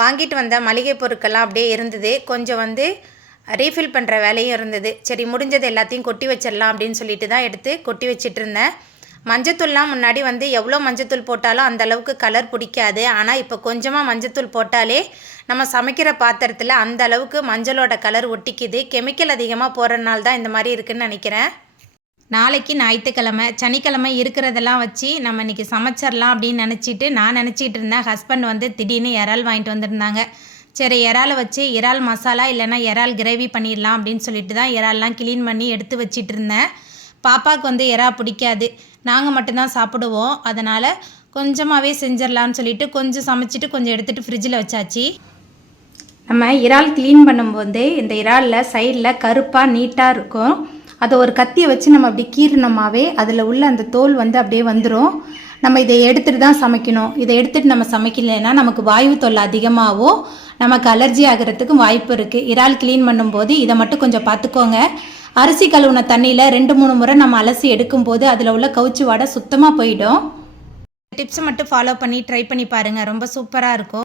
வாங்கிட்டு வந்த மளிகை பொருட்கள்லாம் அப்படியே இருந்தது. கொஞ்சம் ரீஃபில் பண்ணுற வேலையும் இருந்தது. சரி முடிஞ்சது எல்லாத்தையும் கொட்டி வச்சிடலாம் அப்படின்னு சொல்லிட்டு தான் எடுத்து கொட்டி வச்சிட்டு இருந்தேன். மஞ்சத்தூள்லாம் முன்னாடி எவ்வளோ மஞ்சத்தூள் போட்டாலும் அந்த அளவுக்கு கலர் பிடிக்காது. ஆனால் இப்போ கொஞ்சமாக மஞ்சத்தூள் போட்டாலே நம்ம சமைக்கிற பாத்திரத்தில் அந்த அளவுக்கு மஞ்சளோட கலர் ஒட்டிக்குது. கெமிக்கல் அதிகமாக போடுறதுனால தான் இந்த மாதிரி இருக்குதுன்னு நினைக்கிறேன். நாளைக்கு ஞாயிற்றுக்கிழமை, சனிக்கிழமை இருக்கிறதெல்லாம் வச்சு நம்ம இன்றைக்கி சமைச்சிடலாம் அப்படின்னு நான் நினச்சிட்டு இருந்தேன். ஹஸ்பண்ட் திடீர்னு இறால் வாங்கிட்டு வந்திருந்தாங்க. சரி இறாலை வச்சு இறால் மசாலா இல்லைன்னா இறால் கிரேவி பண்ணிடலாம் அப்படின்னு சொல்லிட்டு தான் இறால்லாம் க்ளீன் பண்ணி எடுத்து வச்சிட்டு இருந்தேன். பாப்பாவுக்கு இறா பிடிக்காது, நாங்கள் மட்டும்தான் சாப்பிடுவோம். அதனால் கொஞ்சமாகவே செஞ்சிடலான்னு சொல்லிட்டு கொஞ்சம் சமைச்சிட்டு கொஞ்சம் எடுத்துகிட்டு ஃப்ரிட்ஜில் வச்சாச்சு. நம்ம இறால் க்ளீன் பண்ணும்போது இந்த இறாலில் சைடில் கருப்பாக நீட்டாக இருக்கும். அதை ஒரு கத்தியை வச்சு நம்ம அப்படி கீறினோமாவே அதில் உள்ள அந்த தோல் அப்படியே வந்துடும். நம்ம இதை எடுத்துகிட்டு தான் சமைக்கணும். இதை எடுத்துகிட்டு நம்ம சமைக்கலைன்னா நமக்கு வாயு தொல்லை அதிகமாகவும் நமக்கு அலர்ஜி ஆகிறதுக்கும் வாய்ப்பு இருக்குது. இறால் க்ளீன் பண்ணும்போது இதை மட்டும் கொஞ்சம் பார்த்துக்கோங்க. அரிசி கழுவுன தண்ணியில் 2-3 முறை நம்ம அலசி எடுக்கும்போது அதில் உள்ள கவுச்சி வாடை சுத்தமாக போயிடும். டிப்ஸை மட்டும் ஃபாலோ பண்ணி ட்ரை பண்ணி பாருங்கள், ரொம்ப சூப்பராக இருக்கும்.